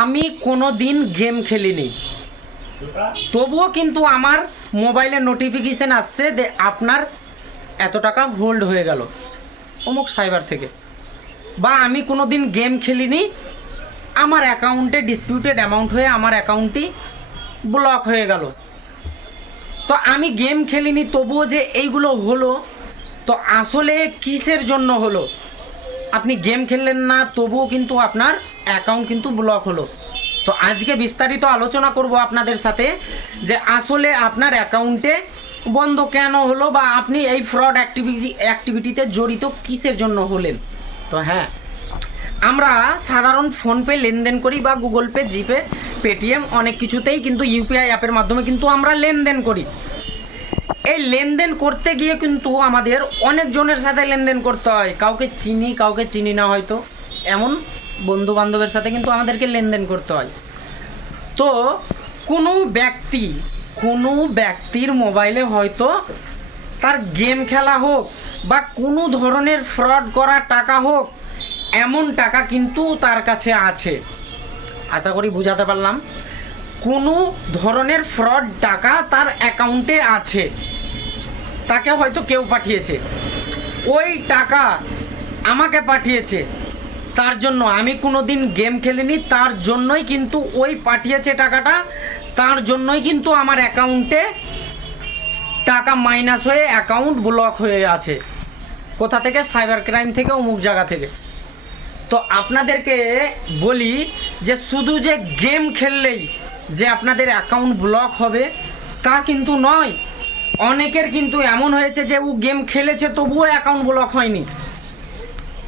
আমি কোনো দিন গেম খেলিনি। তবুও কিন্তু আমার মোবাইলে নোটিফিকেশান আসছে যে আপনার এত টাকা হোল্ড হয়ে গেল অমুক সাইবার থেকে। বা আমি কোনো দিন গেম খেলিনি, আমার অ্যাকাউন্টে ডিসপিউটেড অ্যামাউন্ট হয়ে আমার অ্যাকাউন্টটি ব্লক হয়ে গেল। তো আমি গেম খেলিনি, তবুও যে এইগুলো হলো, তো আসলে কিসের জন্য হলো? আপনি গেম খেললেন না, তবুও কিন্তু আপনার অ্যাকাউন্ট কিন্তু ব্লক হলো। তো আজকে বিস্তারিত আলোচনা করব আপনাদের সাথে যে আসলে আপনার অ্যাকাউন্টে বন্ধ কেন হলো বা আপনি এই ফ্রড অ্যাক্টিভিটি অ্যাক্টিভিটিতে জড়িত কিসের জন্য হলেন? তো হ্যাঁ আমরা সাধারণ ফোনপে লেনদেন করি বা গুগল পে, জিপে, পেটিএম অনেক কিছুতেই কিন্তু ইউপিআই অ্যাপের মাধ্যমে কিন্তু আমরা লেনদেন করি। এই লেনদেন করতে গিয়ে কিন্তু আমাদের অনেকজনের সাথে লেনদেন করতে হয়। কাউকে চিনি কাউকে চিনি না হয়তো। এমন বন্ধু বান্ধবের সাথে কিন্তু আমাদেরকে লেনদেন করতে হয়। তো কোনো ব্যক্তি, কোনো ব্যক্তির মোবাইলে হয়তো তার গেম খেলা হোক বা কোনো ধরনের ফ্রড করা টাকা হোক, এমন টাকা কিন্তু তার কাছে আছে। আশা করি বুঝাতে পারলাম। কোনো ধরনের ফ্রড টাকা তার অ্যাকাউন্টে আছে। তাকে হয়তো কেউ পাঠিয়েছে। ওই টাকা আমাকে পাঠিয়েছে। তার জন্য আমি কোনো দিন গেম খেলিনি, তার জন্যই কিন্তু ওই পাঠিয়েছে টাকাটা, তার জন্যই কিন্তু আমার অ্যাকাউন্টে টাকা মাইনাস হয়ে অ্যাকাউন্ট ব্লক হয়ে আছে। কোথা থেকে? সাইবার ক্রাইম থেকে, অমুক জায়গা থেকে। তো আপনাদেরকে বলি যে শুধু যে গেম খেললেই যে আপনাদের অ্যাকাউন্ট ব্লক হবে, তা কিন্তু নয়। অনেকের কিন্তু এমন হয়েছে যে ও গেম খেলেছে, তবুও অ্যাকাউন্ট ব্লক হয়নি।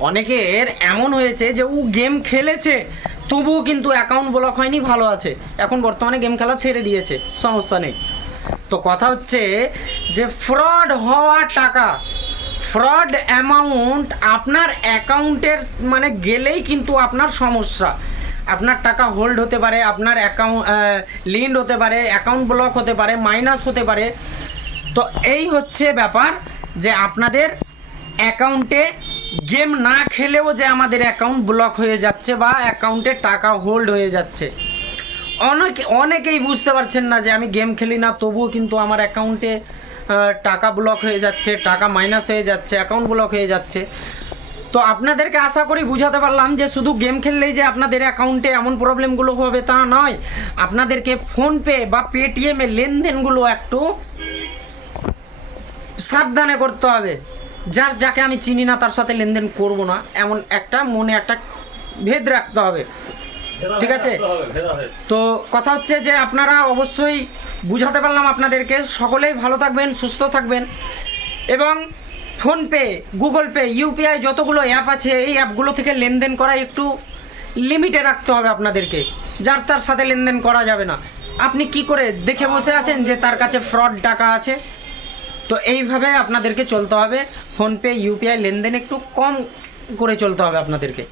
অনেকের এমন হয়েছে যে ও গেম খেলেছে, তবুও কিন্তু অ্যাকাউন্ট ব্লক হয়নি, ভালো আছে। এখন বর্তমানে গেম খেলা ছেড়ে দিয়েছে, সমস্যা নেই। তো কথা হচ্ছে যে ফ্রড হওয়া টাকা ফ্রড অ্যামাউন্ট আপনার অ্যাকাউন্টের মানে গেলেই কিন্তু আপনার সমস্যা। আপনার টাকা হোল্ড হতে পারে, আপনার অ্যাকাউন্ট লিন্ড হতে পারে অ্যাকাউন্ট ব্লক হতে পারে মাইনাস হতে পারে। তো এই হচ্ছে ব্যাপার যে আপনাদের অ্যাকাউন্টে গেম না খেলেও যে আমাদের অ্যাকাউন্ট ব্লক হয়ে যাচ্ছে বা অ্যাকাউন্টে টাকা হোল্ড হয়ে যাচ্ছে। অনেকে, অনেকেই বুঝতে পারছেন না যে আমি গেম খেলি না, তবুও কিন্তু আমার অ্যাকাউন্টে টাকা ব্লক হয়ে যাচ্ছে, টাকা মাইনাস হয়ে যাচ্ছে অ্যাকাউন্ট ব্লক হয়ে যাচ্ছে। তো আপনাদেরকে আশা করি বুঝাতে পারলাম যে শুধু গেম খেললেই যে আপনাদের অ্যাকাউন্টে এমন প্রবলেমগুলো হবে তা নয়। আপনাদেরকে ফোনপে বা পেটিএমে লেনদেনগুলো একটু সাবধানে করতে হবে। যার যাকে আমি চিনি না তার সাথে লেনদেন করব না। এমন একটা মনে একটা ভেদ রাখতে হবে। ঠিক আছে? তো কথা হচ্ছে যে আপনারা অবশ্যই বুঝাতে পারলাম আপনাদেরকে। সকলেই ভালো থাকবেন সুস্থ থাকবেন এবং ফোনপে, গুগল পে, ইউপিআই যতগুলো অ্যাপ আছে, এই অ্যাপগুলো থেকে লেনদেন করা একটু লিমিটে রাখতে হবে আপনাদেরকে। যার তার সাথে লেনদেন করা যাবে না। আপনি কি করে দেখে বসে আছেন যে তার কাছে ফ্রড টাকা আছে? তো এইভাবে আপনাদেরকে চলতে হবে। ফোনপে, ইউপিআই লেনদেন একটু কম করে চলতে হবে আপনাদেরকে।